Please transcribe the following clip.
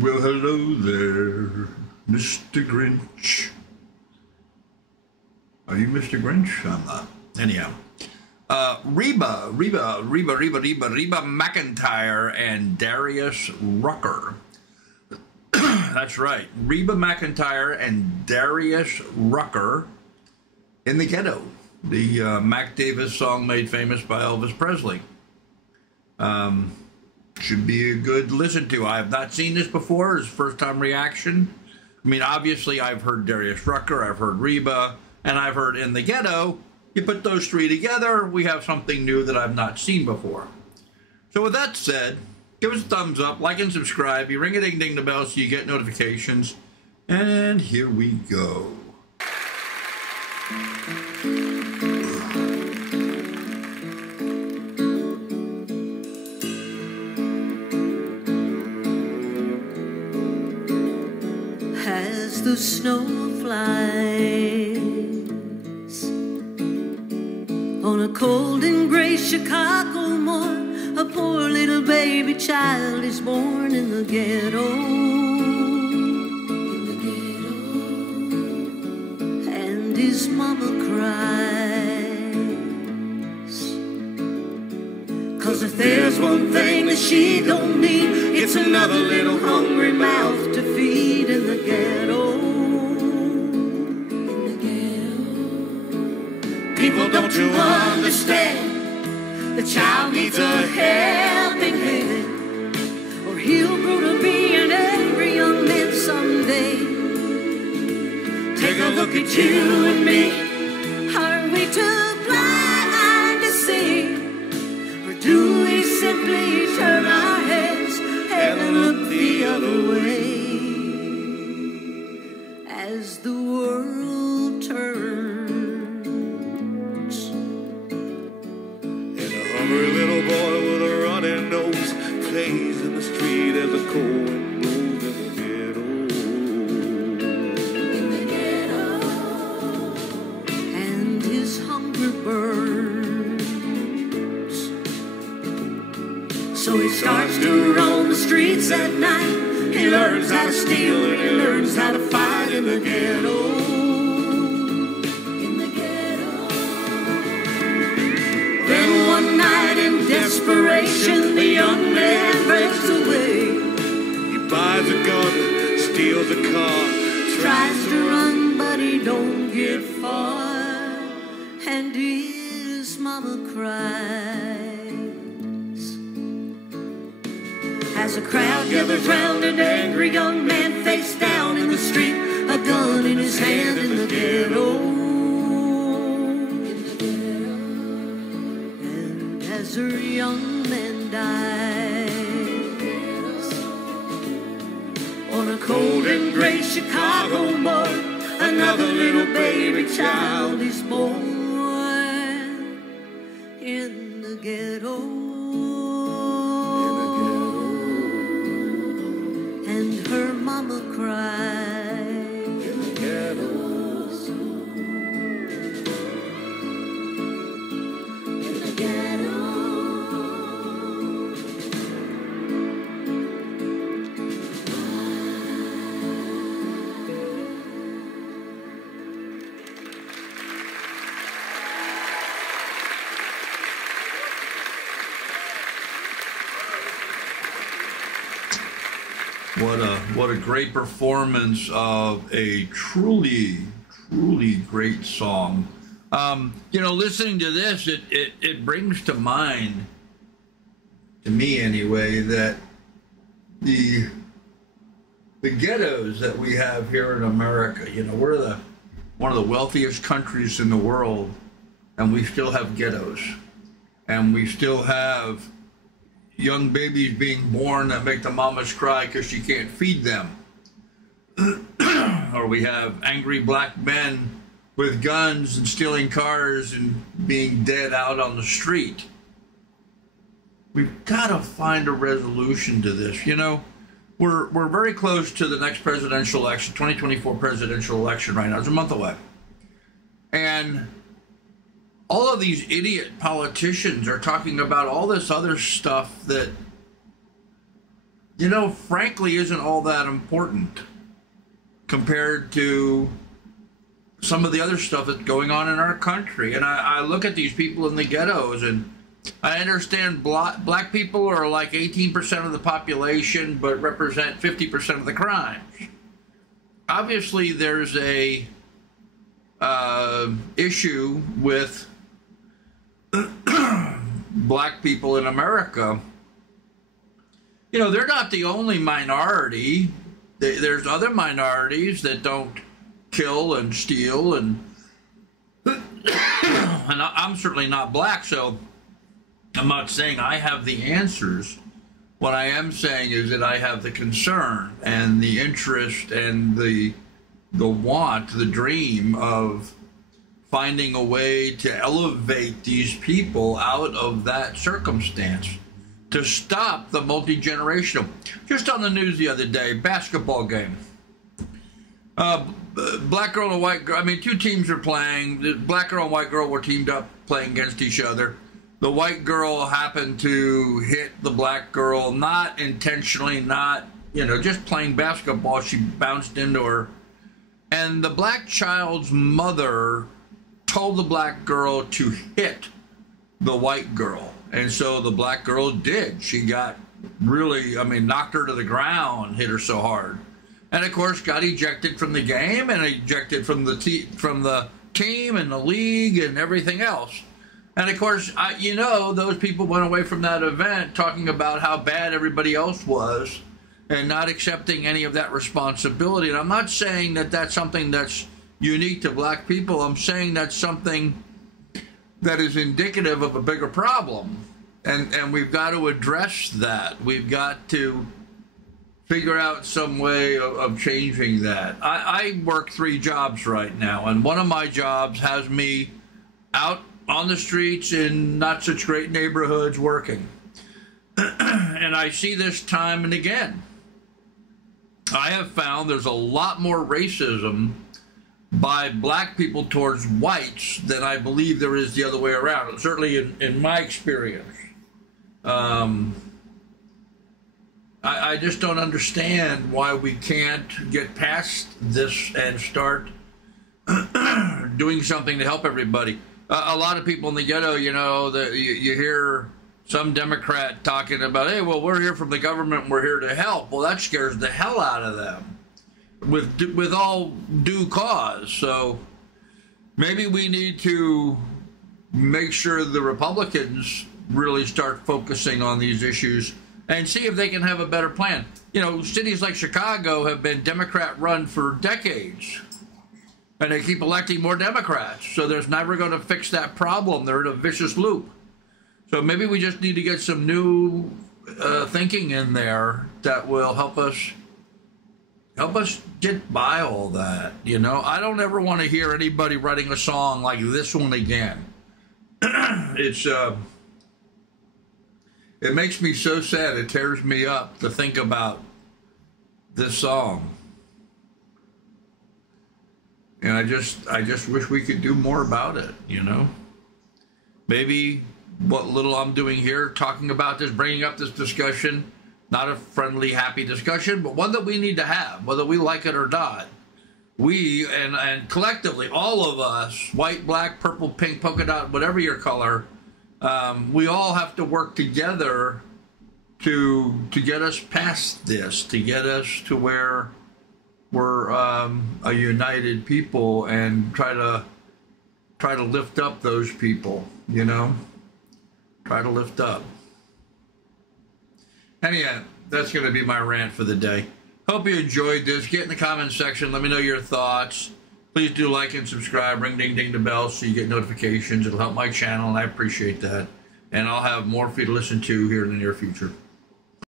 Well, hello there, Mr. Grinch. Are you Mr. Grinch? I'm not. Anyhow, Reba McEntire and Darius Rucker. That's right, Reba McEntire and Darius Rucker in the Ghetto, the Mac Davis song made famous by Elvis Presley. Should be a good listen to. I have not seen this before. It's first time reaction. I mean, obviously, I've heard Darius Rucker, I've heard Reba, and I've heard In the Ghetto. You put those three together, we have something new that I've not seen before. So with that said, give us a thumbs up, like and subscribe. You ring a ding ding the bell so you get notifications. And here we go. As the snow flies on a cold and gray Chicago morn, a poor little baby child is born in the ghetto. And his mama cries, 'cause if there's one thing that she don't need, it's another little hungry mouth to feed in the ghetto. People, don't you understand? The child needs a helping hand, or he'll grow to be an angry young man someday. Take a look at you and me. Are we too blind to see? Or do we simply turn our heads and look the other way? As the world turns, and a hungry little boy with a runny nose plays in the street as the cold wind blows in the ghetto. in the ghetto, and his hunger burns. So he starts to roam the streets at night. He learns how to steal and he learns how to fight in the ghetto. In the ghetto. Then one night in desperation, the young man breaks away. He buys a gun, steals a car, Tries to run, but he don't get far. And his mama cries as a crowd gathers round an angry young man face down in the street, a gun in his hand in the ghetto. And as her young man dies on a cold and gray Chicago morn, another little baby child is born in the ghetto. And her mama cried in the ghetto. In the ghetto. What a great performance of a truly great song. You know, listening to this, it brings to mind, to me anyway, that the ghettos that we have here in America, you know, we're one of the wealthiest countries in the world, and we still have ghettos, and we still have young babies being born that make the mamas cry because she can't feed them. Or we have angry black men with guns and stealing cars and being dead out on the street. We've got to find a resolution to this. You know, we're very close to the next presidential election, 2024 presidential election right now. It's a month away. And all of these idiot politicians are talking about all this other stuff that you know, frankly, isn't all that important compared to some of the other stuff that's going on in our country. And I look at these people in the ghettos, and I understand black people are like 18% of the population, but represent 50% of the crimes. Obviously, there's a issue with black people in America. You know, they're not the only minority. There's other minorities that don't kill and steal, and I'm certainly not black, so I'm not saying I have the answers. What I am saying is that I have the concern and the interest and the want, the dream of finding a way to elevate these people out of that circumstance, to stop the multi-generational. Just on the news the other day, basketball game. Black girl and white girl, I mean, two teams are playing. The black girl and white girl were teamed up playing against each other. The white girl happened to hit the black girl, not intentionally, not, you know, just playing basketball. She bounced into her. And the black child's mother told the black girl to hit the white girl. And so the black girl did. She got really, I mean, knocked her to the ground, hit her so hard. And of course got ejected from the game and ejected from the team and the league and everything else. And of course, you know, those people went away from that event talking about how bad everybody else was and not accepting any of that responsibility. And I'm not saying that that's something that's unique to black people. I'm saying that's something that is indicative of a bigger problem. And we've got to address that. We've got to figure out some way of changing that. I work 3 jobs right now, and one of my jobs has me out on the streets in not such great neighborhoods working. And I see this time and again. I have found there's a lot more racism by black people towards whites than I believe there is the other way around, certainly in my experience. I just don't understand why we can't get past this and start doing something to help everybody. A lot of people in the ghetto, you know, you hear some Democrat talking about, hey, well, we're here from the government, we're here to help. Well, that scares the hell out of them, with all due cause. So maybe we need to make sure the Republicans really start focusing on these issues and see if they can have a better plan. You know, cities like Chicago have been Democrat-run for decades, and they keep electing more Democrats. So there's never going to fix that problem. They're in a vicious loop. So maybe we just need to get some new thinking in there that will help us get by all that. You know, I don't ever want to hear anybody writing a song like this one again. It makes me so sad. It tears me up to think about this song. And I just wish we could do more about it, you know? Maybe what little I'm doing here, talking about this, bringing up this discussion, not a friendly, happy discussion, but one that we need to have, whether we like it or not. We, and collectively, all of us, white, black, purple, pink, polka dot, whatever your color, we all have to work together to get us past this, to get us to where we're a united people and try to lift up those people, you know? Try to lift up. Anyhow, that's going to be my rant for the day. Hope you enjoyed this. Get in the comments section. Let me know your thoughts. Please do like and subscribe. Ring ding ding the bell so you get notifications. It'll help my channel, and I appreciate that. And I'll have more for you to listen to here in the near future.